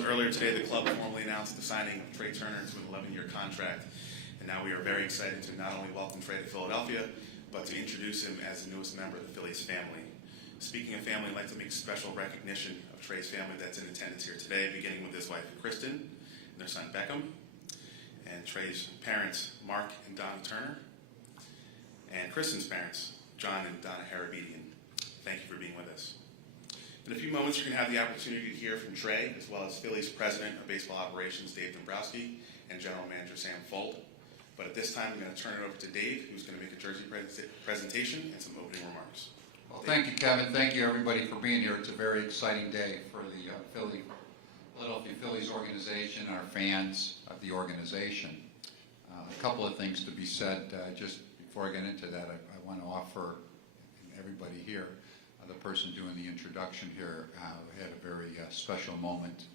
knows, earlier today the club formally announced the signing of Trea Turner to an 11-year contract. And now we are very excited to not only welcome Trea to Philadelphia, but to introduce him as the newest member of the Phillies family. Speaking of family, I'd like to make special recognition of Trea's family that's in attendance here today, beginning with his wife, Kristen, and their son, Beckham, and Trea's parents, Mark and Donna Turner, and Kristen's parents, John and Donna Harabedian. Thank you for being with us. In a few moments, you're going to have the opportunity to hear from Trea, as well as Phillies President of Baseball Operations, Dave Dombrowski, and General Manager Sam Fuld. But at this time, I'm going to turn it over to Dave, who's going to make a jersey presentation and some opening remarks. Well, thank you, Kevin. Thank you, everybody, for being here. It's a very exciting day for the Philadelphia Phillies organization, our fans of the organization. A couple of things to be said. Just before I get into that, I want to offer everybody here, the person doing the introduction here, had a very special moment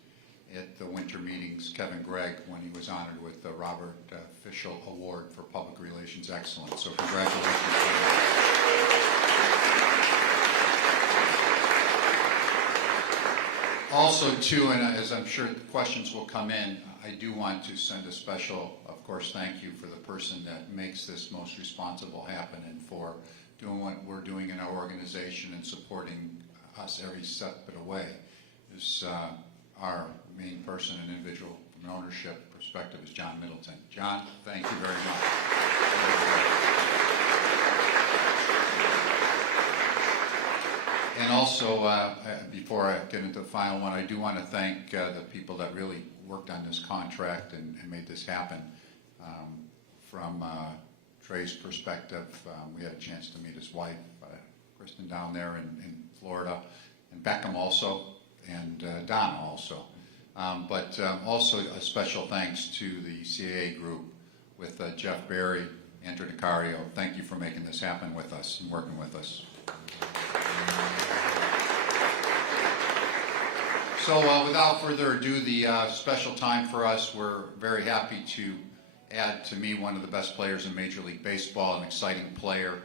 at the winter meetings, Kevin Gregg, when he was honored with the Robert Fischel Award for Public Relations Excellence. So congratulations to him. Also, too, and as I'm sure the questions will come in, I do want to send a special, of course, thank you for the person that makes this most responsible happen and for doing what we're doing in our organization and supporting us every step of the way. Is our main person and individual from an ownership perspective is John Middleton. John, thank you very much. And also, before I get into the final one, I do want to thank the people that really worked on this contract and made this happen. From Trea's perspective, we had a chance to meet his wife, Kristen, down there in Florida, and Beckham also, and Donna also. But also a special thanks to the CAA group with Jeff Berry, Andrew DiCario. Thank you for making this happen with us and working with us. So without further ado, the special time for us, we're very happy to add to me one of the best players in Major League Baseball, an exciting player,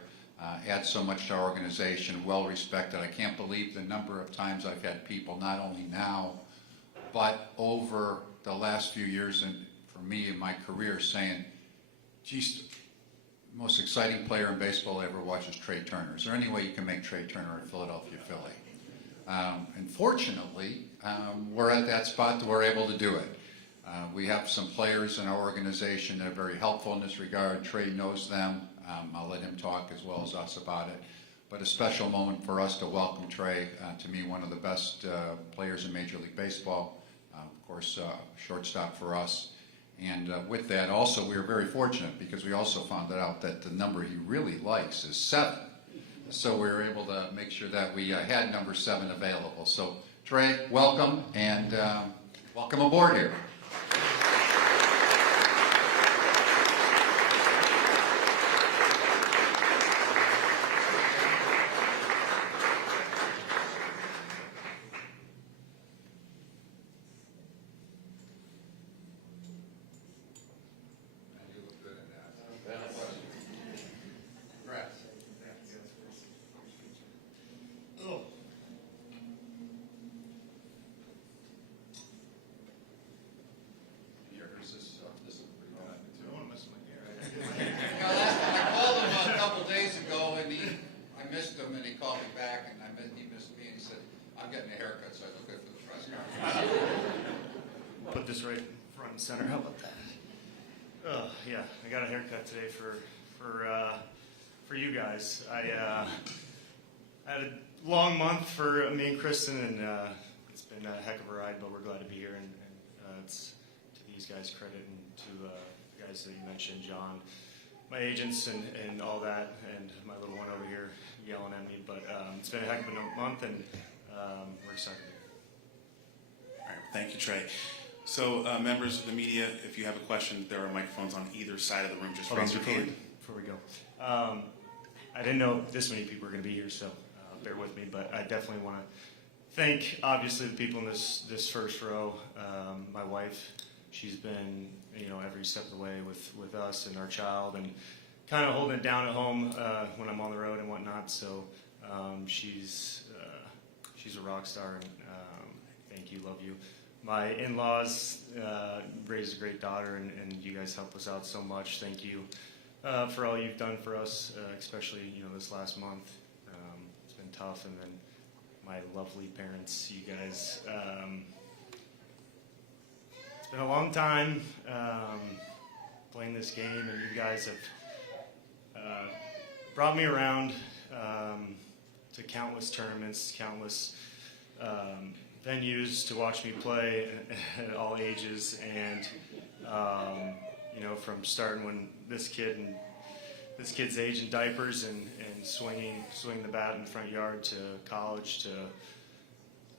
adds so much to our organization, well respected. I can't believe the number of times I've had people, not only now, but over the last few years and for me in my career, saying, geez, the most exciting player in baseball I ever watched is Trea Turner. Is there any way you can make Trea Turner a Philadelphia Philly? And fortunately, we're at that spot that we're able to do it. We have some players in our organization that are very helpful in this regard. Trea knows them. I'll let him talk as well as us about it. But a special moment for us to welcome Trea, to me, one of the best players in Major League Baseball. Of course, shortstop for us. And with that, also, we were very fortunate because we also found out that the number he really likes is 7. So we were able to make sure that we had number 7 available. So, Trea, welcome, and welcome aboard here. Put this right front and center. How about that? Yeah, I got a haircut today for you guys. I had a long month for me and Kristen, and it's been a heck of a ride, but we're glad to be here, and it's to these guys' credit and to the guys that you mentioned, John, my agents, and all that, and my little one over here yelling at me. But it's been a heck of a month, and we're excited. All right, thank you, Trea. So, members of the media, if you have a question, there are microphones on either side of the room. Just raise your hand. Before we go. I didn't know this many people were going to be here, so bear with me. But I definitely want to thank, obviously, the people in this first row. My wife, she's been, every step of the way with us and our child, and kind of holding it down at home when I'm on the road and whatnot. So she's a rock star, and thank you, love you. my in-laws raised a great daughter, and you guys help us out so much. Thank you for all you've done for us, especially this last month. It's been tough, and then my lovely parents, you guys. It's been a long time playing this game, and you guys have brought me around to countless tournaments, countless venues to watch me play at all ages, and from starting when this kid's age in diapers and swinging the bat in the front yard, to college, to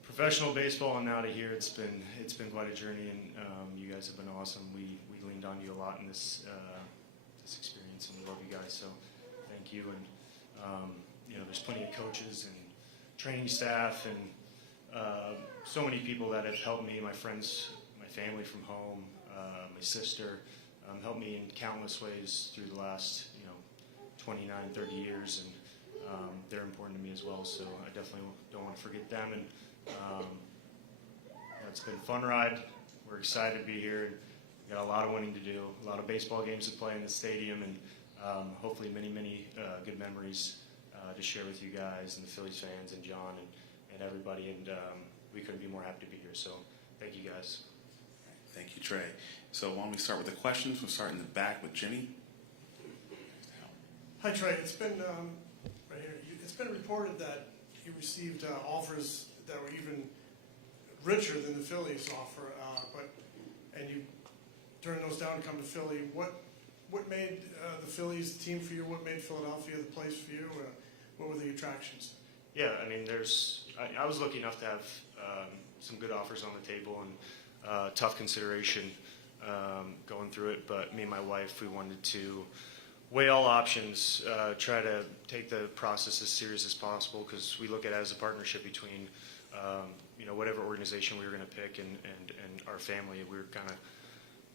professional baseball, and now to here. It's been quite a journey, and you guys have been awesome. We leaned on you a lot in this experience, and we love you guys. So thank you. And there's plenty of coaches and training staff and so many people that have helped me, my friends, my family from home, my sister, helped me in countless ways through the last 29, 30 years, and they're important to me as well, so I definitely don't want to forget them. And it's been a fun ride. We're excited to be here. We've got a lot of winning to do, a lot of baseball games to play in the stadium, and hopefully many good memories to share with you guys and the Phillies fans and John and everybody, and we couldn't be more happy to be here, so thank you guys. Thank you, Trey. So why don't we start with the questions? We'll start in the back with Jimmy. Hi, Trey. It's been right here. It's been reported that you received offers that were even richer than the Phillies offer, and you turned those down to come to Philly. What made the Phillies the team for you? What made Philadelphia the place for you? What were the attractions? Yeah, I mean, I was lucky enough to have some good offers on the table and tough consideration going through it. But me and my wife, we wanted to weigh all options, try to take the process as serious as possible, because we look at it as a partnership between whatever organization we were going to pick and our family. We were kind of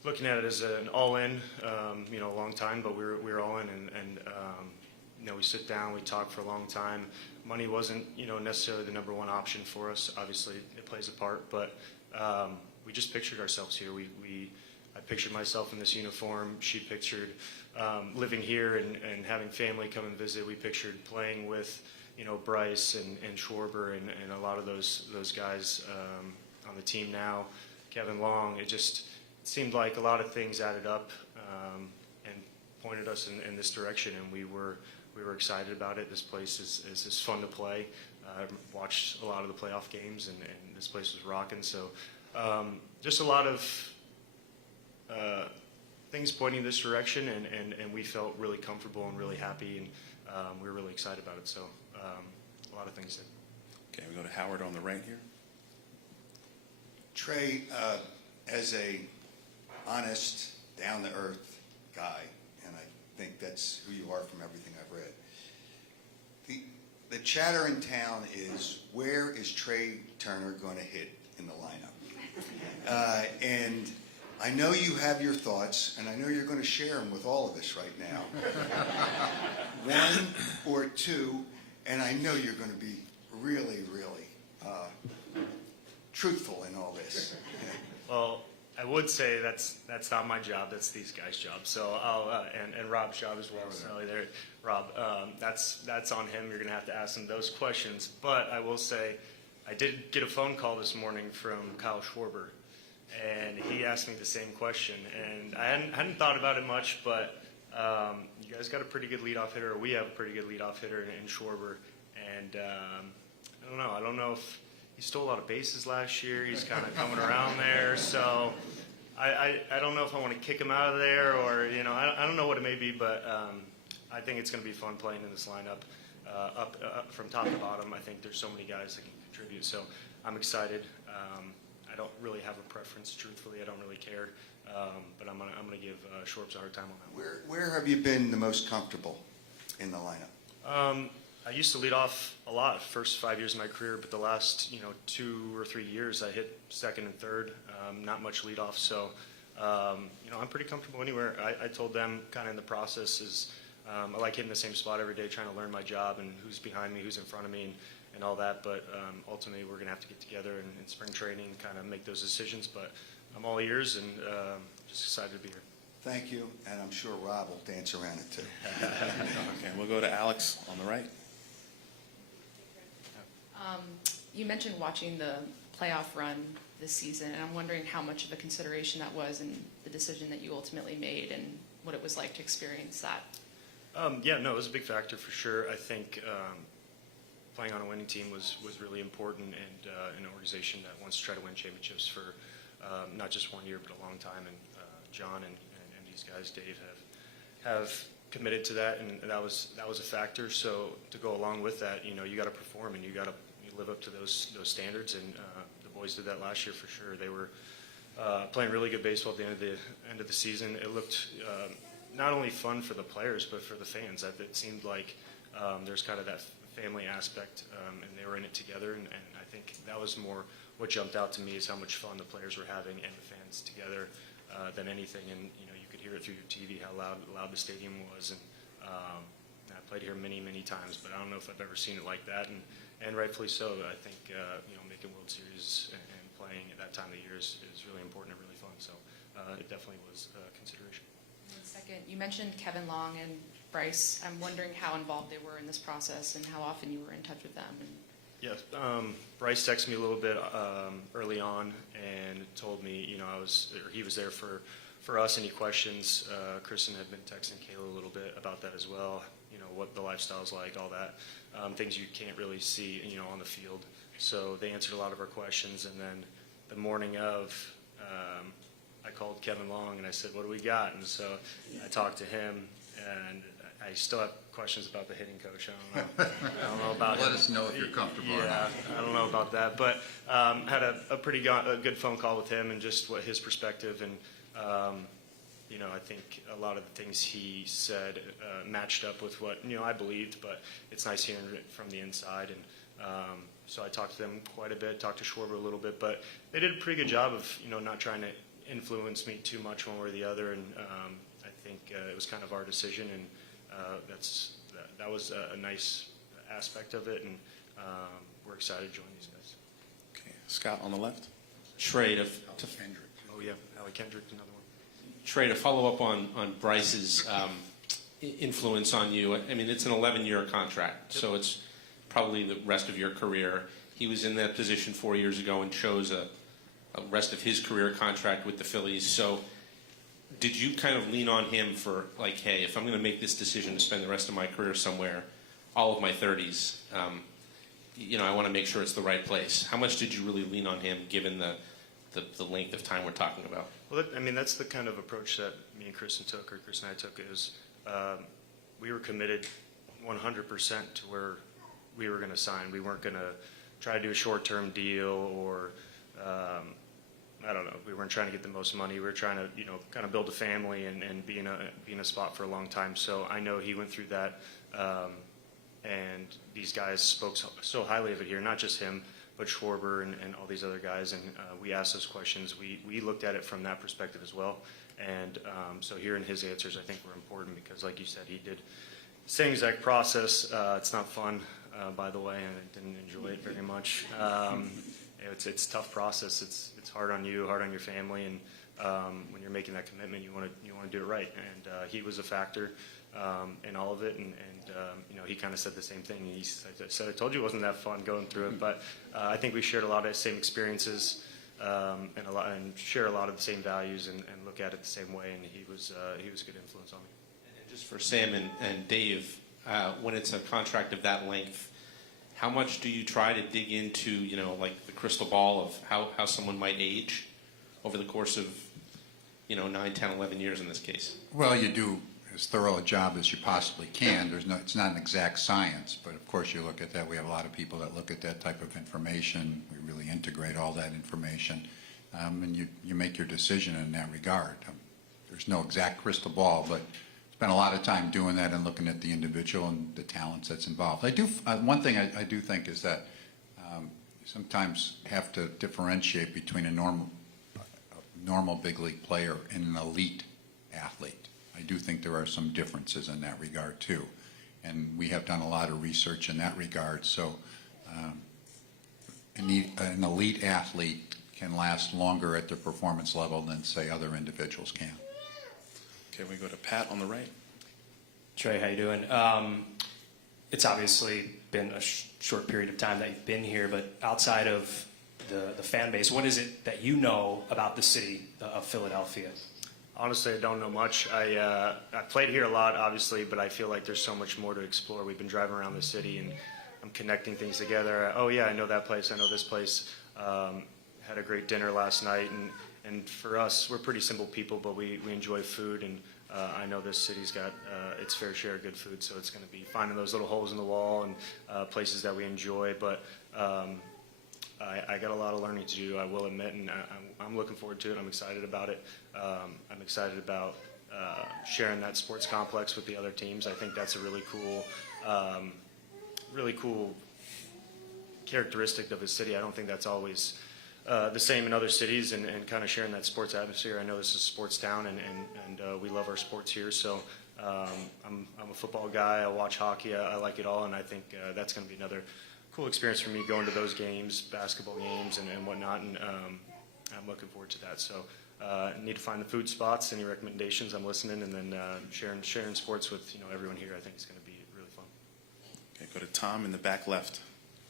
looking at it as an all-in, a long time, but we were all in, and we sit down, we talk for a long time. Money wasn't necessarily the number one option for us. Obviously, it plays a part, but we just pictured ourselves here. I pictured myself in this uniform. She pictured living here and having family come and visit. We pictured playing with Bryce and Schwarber and a lot of those guys on the team now. Kevin Long. It just seemed like a lot of things added up and pointed us in this direction, and we were excited about it. This place is fun to play. I watched a lot of the playoff games, and this place was rocking. So just a lot of things pointing this direction, and we felt really comfortable and really happy, and we were really excited about it. So a lot of things there. Okay, we go to Howard on the right here. Trey, as a honest, down-to-earth guy, and I think that's who you are from everything I've read, the chatter in town is, where is Trea Turner going to hit in the lineup? And I know you have your thoughts, and I know you're going to share them with all of us right now. One or two, and I know you're going to be really, really truthful in all this. Well, I would say that's not my job. That's these guys' job. So I'll and Rob's job as well. So there, Rob, that's on him. You're going to have to ask him those questions. But I will say, I did get a phone call this morning from Kyle Schwarber, and he asked me the same question. And I hadn't thought about it much, but you guys got a pretty good leadoff hitter, or we have a pretty good leadoff hitter in Schwarber. And I don't know. I don't know if he stole a lot of bases last year. He's kind of coming around there. So I don't know if I want to kick him out of there, or I don't know what it may be, but I think it's going to be fun playing in this lineup, up from top to bottom. I think there's so many guys that can contribute. So I'm excited. I don't really have a preference, truthfully. I don't really care, but I'm gonna give Schwartz a hard time on that one. Where have you been the most comfortable in the lineup? I used to lead off a lot first 5 years of my career, but the last 2 or 3 years I hit second and third, not much lead off. So I'm pretty comfortable anywhere. I told them kind of in the process is I like hitting the same spot every day, trying to learn my job and who's behind me, who's in front of me, and all that. But ultimately, we're going to have to get together in spring training, kind of make those decisions. But I'm all ears and just excited to be here. Thank you, and I'm sure Rob will dance around it too. Okay, we'll go to Alex on the right. You mentioned watching the playoff run this season, and I'm wondering how much of a consideration that was in the decision that you ultimately made and what it was like to experience that. Yeah, no, it was a big factor for sure. I think playing on a winning team was really important, and an organization that wants to try to win championships for not just 1 year but a long time. And John and these guys, Dave, have committed to that, and that was a factor. So to go along with that, you got to perform and you live up to those standards. And the boys did that last year for sure. They were playing really good baseball at the end of the season. It looked not only fun for the players but for the fans. It seemed like there's kind of that family aspect, and they were in it together. And I think that was more what jumped out to me, is how much fun the players were having and the fans together than anything. And you could hear it through your TV how loud the stadium was. And I played here many times, but I don't know if I've ever seen it like that. And rightfully so. I think making World Series and playing at that time of the year is really important and really fun. So it definitely was a consideration. And second, you mentioned Kevin Long and Bryce. I'm wondering how involved they were in this process and how often you were in touch with them. Yes, Bryce texted me a little bit early on and told me, he was there for us. Any questions? Kristen had been texting Kayla a little bit about that as well. What the lifestyle's like, all that, things you can't really see, on the field. So they answered a lot of our questions, and then the morning of, I called Kevin Long and I said, "What do we got?" And so I talked to him, and I still have questions about the hitting coach. I don't know about. Let us know if you're comfortable. Yeah, I don't know about that, but had a pretty good phone call with him and just what his perspective. And I think a lot of the things he said matched up with what I believed, but it's nice hearing it from the inside. And so I talked to them quite a bit, talked to Schwarber a little bit, but they did a pretty good job of not trying to influence me too much one way or the other. And I think it was kind of our decision, and that was a nice aspect of it. And we're excited to join these guys. Okay, Scott on the left. Trey, Oh yeah, Allie Kendrick, another one. Trey, to follow up on Bryce's influence on you, I mean, it's an 11-year contract, so it's probably the rest of your career. He was in that position 4 years ago and chose a rest of his career contract with the Phillies. So did you kind of lean on him for, like, hey, if I'm going to make this decision to spend the rest of my career somewhere, all of my 30s, I want to make sure it's the right place. How much did you really lean on him, given the length of time we're talking about? Well, that's the kind of approach that me and Kristen took, or Kristen and I took, is we were committed 100% to where we were going to sign. We weren't going to try to do a short-term deal, or I don't know. We weren't trying to get the most money. We were trying to, kind of build a family and be in a spot for a long time. So I know he went through that, and these guys spoke so highly of it here. Not just him, but Schwarber and all these other guys. And we asked those questions. We looked at it from that perspective as well. And so hearing his answers, I think, were important, because, like you said, he did the same exact process. It's not fun, by the way, and I didn't enjoy it very much. It's a tough process. It's hard on you, hard on your family, and when you're making that commitment, you want to do it right. And he was a factor in all of it, and he kind of said the same thing. He said, "I told you it wasn't that fun going through it," but I think we shared a lot of the same experiences and share a lot of the same values and look at it the same way. And he was a good influence on me. And just for Sam and Dave, when it's a contract of that length, how much do you try to dig into, like the crystal ball of how someone might age over the course of, 9, 10, 11 years in this case? Well, you do as thorough a job as you possibly can. It's not an exact science, but of course you look at that. We have a lot of people that look at that type of information. We really integrate all that information, and you make your decision in that regard. There's no exact crystal ball, but spent a lot of time doing that and looking at the individual and the talents that's involved. One thing I do think is that you sometimes have to differentiate between a normal big league player and an elite athlete. I do think there are some differences in that regard too, and we have done a lot of research in that regard. So an elite athlete can last longer at their performance level than, say, other individuals can. Okay, we go to Pat on the right. Trey, how you doing? It's obviously been a short period of time that you've been here, but outside of the fan base, what is it that you know about the city of Philadelphia? Honestly, I don't know much. I played here a lot, obviously, but I feel like there's so much more to explore. We've been driving around the city, and I'm connecting things together. Oh, yeah, I know that place. I know this place. Had a great dinner last night, and for us, we're pretty simple people, but we enjoy food, and I know this city's got its fair share of good food, so it's going to be finding those little holes in the wall and places that we enjoy. But I got a lot of learning to do, I will admit, and I'm looking forward to it. I'm excited about it. I'm excited about sharing that sports complex with the other teams. I think that's a really cool characteristic of a city. I don't think that's always the same in other cities, and kind of sharing that sports atmosphere. I know this is a sports town, and we love our sports here. So I'm a football guy. I watch hockey. I like it all, and I think that's going to be another cool experience for me, going to those games, basketball games, and whatnot. And I'm looking forward to that. So need to find the food spots. Any recommendations? I'm listening, and then sharing sports with everyone here. I think it's going to be really fun. Okay, go to Tom in the back left.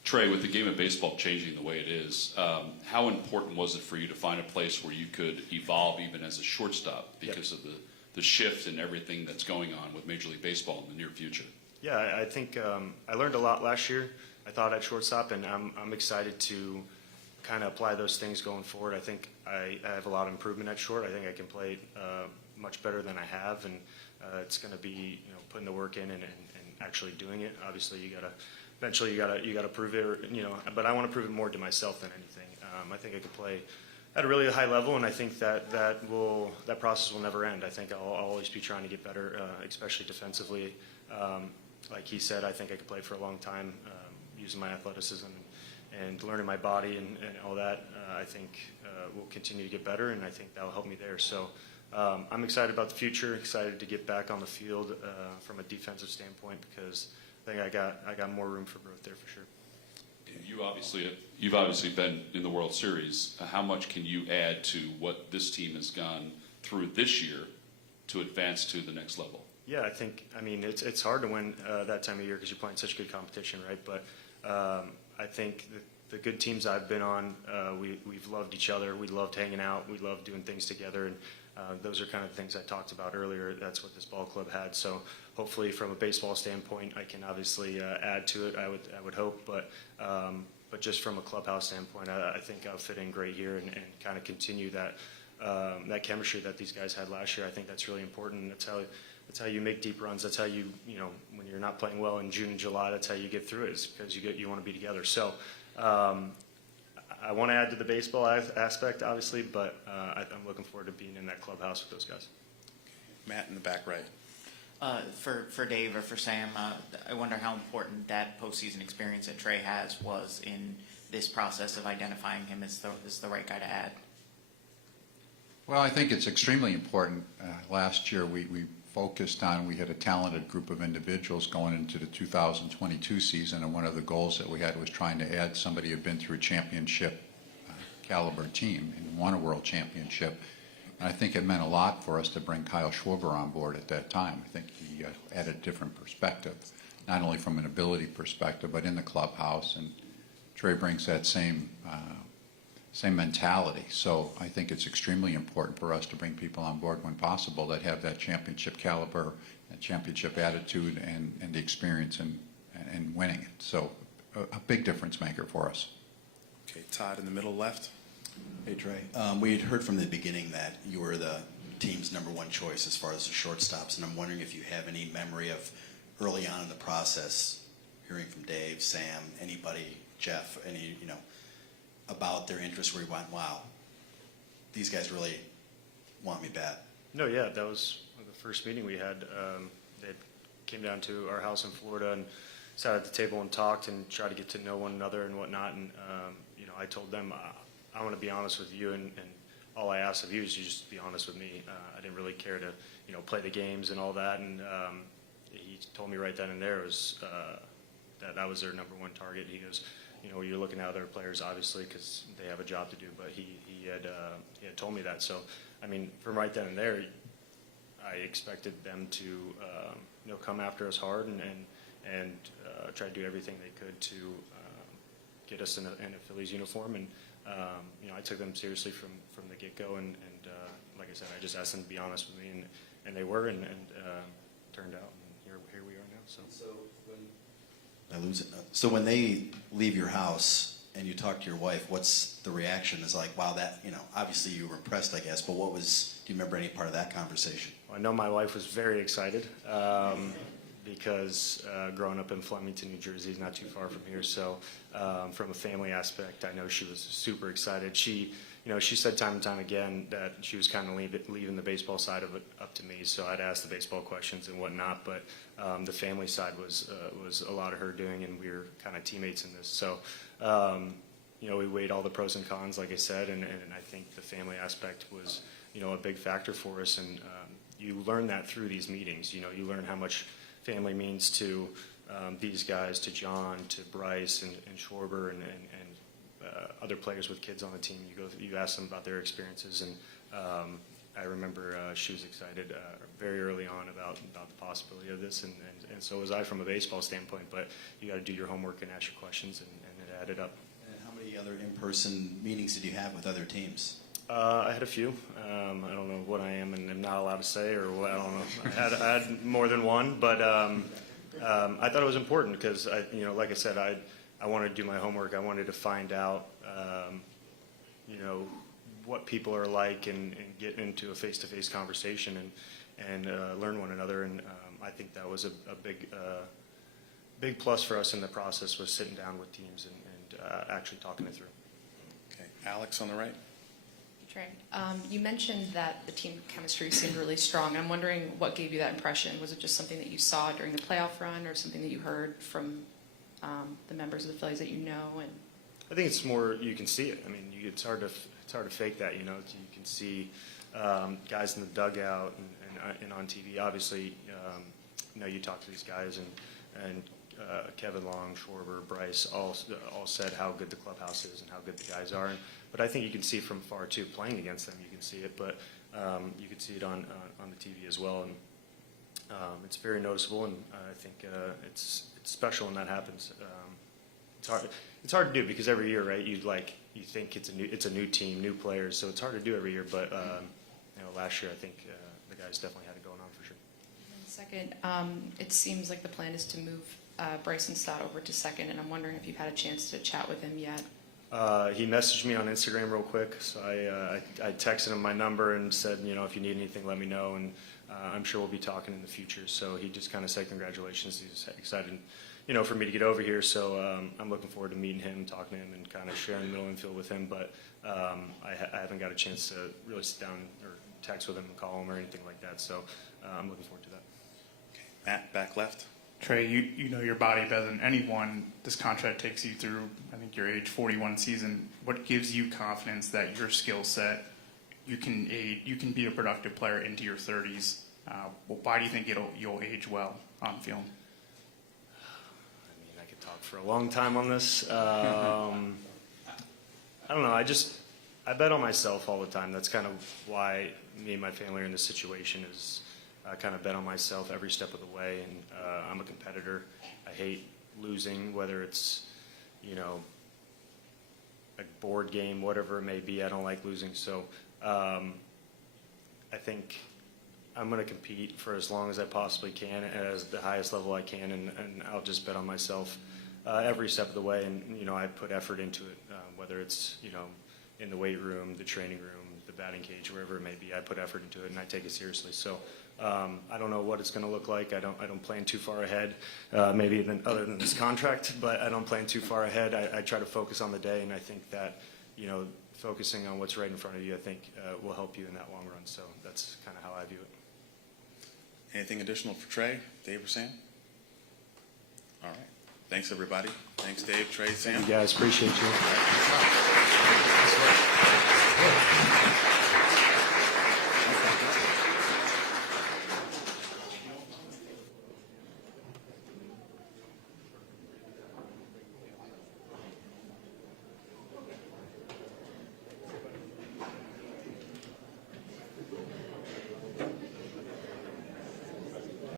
Trey, with the game of baseball changing the way it is, how important was it for you to find a place where you could evolve even as a shortstop because of the shift and everything that's going on with Major League Baseball in the near future? Yeah, I think I learned a lot last year. I thought at shortstop, and I'm excited to kind of apply those things going forward. I think I have a lot of improvement at short. I think I can play much better than I have, and it's going to be putting the work in and actually doing it. Obviously, eventually you gotta prove it, but I want to prove it more to myself than anything. I think I could play at a really high level, and I think that process will never end. I think I'll always be trying to get better, especially defensively. Like he said, I think I could play for a long time using my athleticism and learning my body and all that. I think we'll continue to get better, and I think that'll help me there. So I'm excited about the future, excited to get back on the field from a defensive standpoint, because I think I got more room for growth there for sure. You've obviously been in the World Series. How much can you add to what this team has gone through this year to advance to the next level? Yeah, I mean it's hard to win that time of year because you're playing such good competition, right? But I think the good teams I've been on, we've loved each other. We loved hanging out. We loved doing things together, and those are kind of the things I talked about earlier. That's what this ball club had. So hopefully, from a baseball standpoint, I can obviously add to it. I would hope, but just from a clubhouse standpoint, I think I'll fit in great here and kind of continue that chemistry that these guys had last year. I think that's really important. That's how you make deep runs. That's how you when you're not playing well in June and July, that's how you get through it, is because you want to be together. So I want to add to the baseball aspect, obviously, but I'm looking forward to being in that clubhouse with those guys. Matt in the back right. For Dave or for Sam, I wonder how important that postseason experience that Trey was in this process of identifying him as the right guy to add. Well, I think it's extremely important. Last year we focused on, we had a talented group of individuals going into the 2022 season, and one of the goals that we had was trying to add somebody who had been through a championship caliber team and won a world championship. And I think it meant a lot for us to bring Kyle Schwarber on board at that time. I think he added a different perspective, not only from an ability perspective, but in the clubhouse. And Trey brings that same mentality. So I think it's extremely important for us to bring people on board when possible that have that championship caliber, that championship attitude, and the experience in winning it. So a big difference maker for us. Okay, Todd in the middle left. Hey, Trey. We had heard from the beginning that you were the team's #1 choice as far as the shortstops, and I'm wondering if you have any memory of early on in the process, hearing from Dave, Sam, anybody, Jeff, about their interest where you went, wow, these guys really want me bad. No, yeah, that was the first meeting we had. They came down to our house in Florida and sat at the table and talked and tried to get to know one another and whatnot. And I told them I want to be honest with you, and all I asked of you is you just be honest with me. I didn't really care to play the games and all that. And he told me right then and there was that was their #1 target. He goes, you're looking at other players, obviously, because they have a job to do, but he had told me that. So, I mean, from right then and there, I expected them to, come after us hard and try to do everything they could to get us in a Phillies uniform. And, I took them seriously from the get-go. And like I said, I just asked them to be honest with me, and they were, and turned out. And here we are now. So when they leave your house and you talk to your wife, what's the reaction? Is like, wow, that, obviously you were impressed, I guess, but do you remember any part of that conversation? Well, I know my wife was very excited because growing up in Flemington, New Jersey is not too far from here. So from a family aspect, I know she was super excited. She said time and time again that she was kind of leaving the baseball side of it up to me. So I'd ask the baseball questions and whatnot, but the family side was a lot of her doing, and we were kind of teammates in this. So we weighed all the pros and cons, like I said, and I think the family aspect was a big factor for us. And you learn that through these meetings. You learn how much family means to these guys, to John, to Bryce, and Schwarber, and other players with kids on the team. You ask them about their experiences, and I remember she was excited very early on about the possibility of this, and so was I from a baseball standpoint. But you got to do your homework and ask your questions, and it added up. And how many other in-person meetings did you have with other teams? I had a few. I don't know what I am and am not allowed to say, or what, I don't know. I had more than one, but I thought it was important because like I said, I wanted to do my homework. I wanted to find out, what people are like, and get into a face-to-face conversation and learn one another. And I think that was a big plus for us in the process, was sitting down with teams and actually talking it through. Okay, Alex on the right. Trey, you mentioned that the team chemistry seemed really strong. I'm wondering what gave you that impression. Was it just something that you saw during the playoff run, or something that you heard from the members of the Phillies that you know? And I think it's more you can see it. I mean, it's hard to fake that. You can see guys in the dugout and on TV. Obviously, you talk to these guys, and Kevin Long, Schwarber, Bryce all said how good the clubhouse is and how good the guys are. But I think you can see from far too. Playing against them, you can see it, but you can see it on the TV as well, and it's very noticeable. And I think it's special when that happens. It's hard to do because every year, right? You think it's a new team, new players, so it's hard to do every year. But last year I think the guys definitely had it going on for sure. And second, it seems like the plan is to move Bryson Stott over to second, and I'm wondering if you've had a chance to chat with him yet. He messaged me on Instagram real quick, so I texted him my number and said, if you need anything, let me know, and I'm sure we'll be talking in the future. So he just kind of said congratulations. He's excited, for me to get over here. So I'm looking forward to meeting him, talking to him, and kind of sharing the middle infield with him. But I haven't got a chance to really sit down or text with him and call him or anything like that. So I'm looking forward to that. Okay, Matt, back left. Trey, you know your body better than anyone. This contract takes you through, I think, your age 41 season. What gives you confidence that your skill set, you can be a productive player into your 30s? Why do you think you'll age well on field? I mean, I could talk for a long time on this. I don't know. I bet on myself all the time. That's kind of why me and my family are in this situation. Is I kind of bet on myself every step of the way, and I'm a competitor. I hate losing, whether it's, a board game, whatever it may be. I don't like losing. So I think I'm going to compete for as long as I possibly can at the highest level I can, and I'll just bet on myself every step of the way. And, I put effort into it, whether it's, in the weight room, the training room, the batting cage, wherever it may be. I put effort into it, and I take it seriously. So I don't know what it's going to look like. I don't plan too far ahead, maybe even other than this contract, but I don't plan too far ahead. I try to focus on the day, and I think that, focusing on what's right in front of you, I think will help you in that long run. So that's kind of how I view it. Anything additional for Trey, Dave, or Sam? All right. Thanks, everybody. Thanks, Dave, Trey, Sam. You guys, appreciate you.